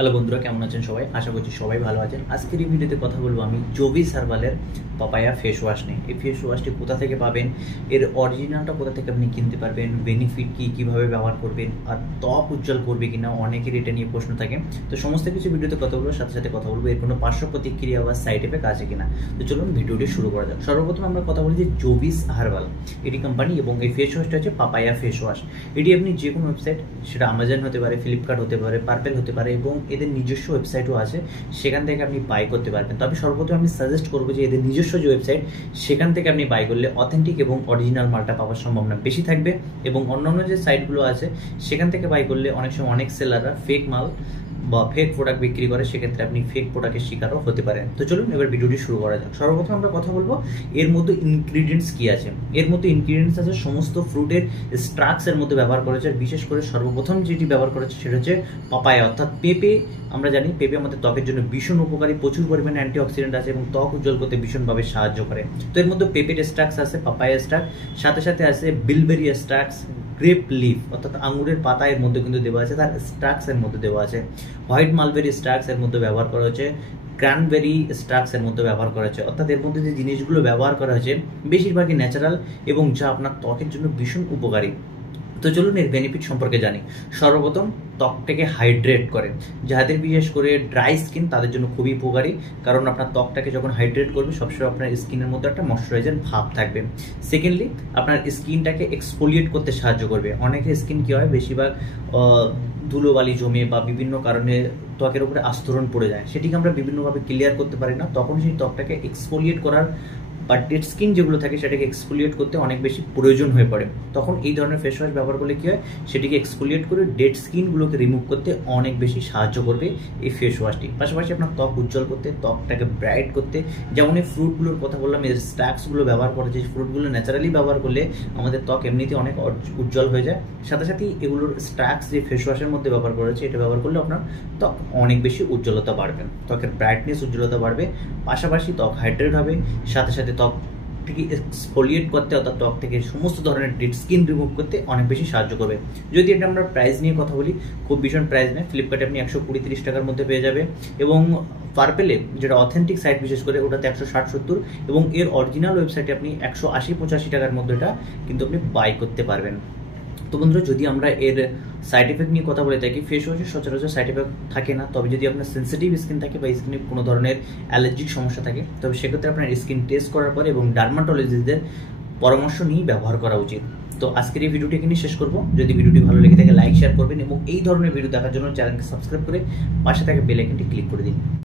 Hello বন্ধুরা, কেমন আছেন সবাই? আশা করছি সবাই ভালো আছেন। আজকের এই ভিডিওতে কথা বলবো আমি জোভিস হার্বালের পাপায়া ফেস ওয়াশ নিয়ে। এই ফেস ওয়াশটি কোথা থেকে পাবেন, এর অরিজিনালটা কোথা থেকে আপনি কিনতে পারবেন, বেনিফিট কী, কীভাবে ব্যবহার করবেন, আর ত্বক উজ্জ্বল করবে কিনা, অনেকের এটা নিয়ে প্রশ্ন থাকে। তো সমস্ত কিছু ভিডিওতে কথা বলবো, সাথে সাথে কথা বলবো এর কোনো পার্শ্ব প্রতিক্রিয়া বা সাইড এফেক্ট আছে কিনা। তো চলুন ভিডিওটি শুরু করা যাক। সর্বপ্রথম আমরা কথা বলি যে জোভিস হার্বাল এটি কোম্পানি, এবং এই ফেস ওয়াশটা হচ্ছে পাপায়া ফেস ওয়াশ। এটি আপনি যে কোনো ওয়েবসাইট, সেটা অ্যামাজন হতে পারে, ফ্লিপকার্ট হতে পারে, পার্পেল হতে পারে, এবং এদের নিজস্ব ওয়েবসাইটও আছে, সেখান থেকে আপনি বাই করতে পারবেন। তবে সর্বপ্রথম আমি সাজেস্ট করবো যে এদের নিজস্ব যে ওয়েবসাইট, সেখান থেকে আপনি বাই করলে অথেন্টিক এবং অরিজিনাল মালটা পাওয়ার সম্ভাবনা বেশি থাকবে। এবং অন্যান্য যে সাইটগুলো আছে সেখান থেকে বাই করলে অনেক সময় অনেক সেলাররা ফেক মাল বা ফেক প্রোডাক্ট বিক্রি করে, সেক্ষেত্রে আপনি ফেক প্রোডাক্টের শিকারও হতে পারেন। তো চলুন এবার ভিডিওটি শুরু করা যাক। সর্বপ্রথম আমরা কথা বলবো এর মধ্যে ইনগ্রিডিয়েন্টস কি আছে। এর মধ্যে ইনগ্রিডিয়েন্টস আছে সমস্ত ফ্রুটের স্ট্রাক্স এর মধ্যে ব্যবহার করেছে। বিশেষ করে সর্বপ্রথম যেটি ব্যবহার করেছে সেটা হচ্ছে পাপায়া, অর্থাৎ পেঁপে। আমরা জানি পেঁপে আমাদের ত্বকের জন্য ভীষণ উপকারী, প্রচুর পরিমাণে অ্যান্টিঅক্সিডেন্ট আছে এবং ত্বক উজ্জ্বল করতে ভীষণভাবে সাহায্য করে। তো এর মধ্যে পেঁপের স্ট্রাক্স আছে, পাপায়া স্ট্রাক্স, সাথে সাথে আছে বিলবেরি স্ট্রাক্স, গ্রেপ লিফ অর্থাৎ আঙুরের পাতা এর মধ্যে কিন্তু দেওয়া আছে, তার স্ট্রাক্স এর মধ্যে দেওয়া আছে। হোয়াইট মালবেরি স্ট্রাক্স এর মধ্যে ব্যবহার করা হয়েছে, ক্র্যানবেরি স্ট্রাক্স এর মধ্যে ব্যবহার করা হয়েছে। অর্থাৎ এর মধ্যে যে জিনিসগুলো ব্যবহার করা হয়েছে বেশিরভাগই ন্যাচারাল এবং যা আপনার ত্বকের জন্য ভীষণ উপকারী। তো চলুন এর বেনিফিট সম্পর্কে জানি। সর্বপ্রথম ত্বকটাকে হাইড্রেট করে, যাদের বিশেষ করে ড্রাই স্কিন তাদের জন্য খুবই উপকারী, কারণ আপনার ত্বকটাকে যখন হাইড্রেট করবে সবসময় আপনার স্কিনের মধ্যে একটা ময়শ্চারাইজার ভাব থাকবে। সেকেন্ডলি আপনার স্কিনটাকে এক্সফোলিয়েট করতে সাহায্য করবে। অনেকের স্কিন কী হয়, বেশিরভাগ ধুলোবালি জমে বা বিভিন্ন কারণে ত্বকের উপরে আস্তরণ পড়ে যায়, সেটিকে আমরা বিভিন্নভাবে ক্লিয়ার করতে পারি না। তখন সেই ত্বকটাকে এক্সফোলিয়েট করার বা ডেড স্কিন যেগুলো থাকে সেটাকে এক্সফোলিয়েট করতে অনেক বেশি প্রয়োজন হয়ে পড়ে। তখন এই ধরনের ফেস ওয়াশ ব্যবহার করলে কী হয়, সেটিকে এক্সফোলিয়েট করে ডেড স্কিনগুলোকে রিমুভ করতে অনেক বেশি সাহায্য করবে এই ফেস ওয়াশটি। পাশাপাশি আপনার ত্বক উজ্জ্বল করতে, ত্বকটাকে ব্রাইট করতে, যেমন এই ফ্রুটগুলোর কথা বললাম, এর স্ট্রাক্সগুলো ব্যবহার করে, যে ফ্রুটগুলো ন্যাচারালি ব্যবহার করলে আমাদের ত্বক এমনিতে অনেক উজ্জ্বল হয়ে যায়। সাথে সাথে এগুলোর স্ট্রাক্স যে ফেস ওয়াশের মধ্যে ব্যবহার করেছে, এটা ব্যবহার করলে আপনার ত্বক অনেক বেশি উজ্জ্বলতা বাড়বে, ত্বকের ব্রাইটনেস উজ্জ্বলতা বাড়বে। পাশাপাশি ত্বক হাইড্রেট হবে, সাথে সাথে ত্বক থেকে এক্সফোলিয়েট করতে অর্থাৎ ত্বক থেকে সমস্ত ধরনের ডেড স্কিন রিমুভ করতে অনেক বেশি সাহায্য করবে। যদি এটা আমরা প্রাইস নিয়ে কথা বলি, খুব ভীষণ প্রাইস নেই। ফ্লিপকার্টে আপনি 120-30 টাকার মধ্যে পেয়ে যাবে, এবং পার্পেলে যেটা অথেন্টিক সাইট বিশেষ করে ওটাতে 160-70, এবং এর অরিজিনাল ওয়েবসাইটে আপনি 180-85 টাকার মধ্যে এটা কিন্তু আপনি বাই করতে পারবেন। তো বন্ধুরা, যদি আমরা এর সাইড এফেক্ট নিয়ে কথা বলে থাকি, ফেস ওয়াশের সচরাচর সাইড এফেক্ট থাকে না। তবে যদি আপনার সেন্সিটিভ স্কিন থাকে বা স্কিনে কোনো ধরনের অ্যালার্জিক সমস্যা থাকে, তবে সেক্ষেত্রে আপনার স্কিন টেস্ট করার পরে এবং ডার্মাটোলজিস্টদের পরামর্শ নিয়ে ব্যবহার করা উচিত। তো আজকের এই ভিডিওটি এখানে শেষ করবো। যদি ভিডিওটি ভালো লেগে থাকে লাইক শেয়ার করবেন, এবং এই ধরনের ভিডিও দেখার জন্য চ্যানেলকে সাবস্ক্রাইব করে পাশে থাকা বেল আইকনটি ক্লিক করে দিন।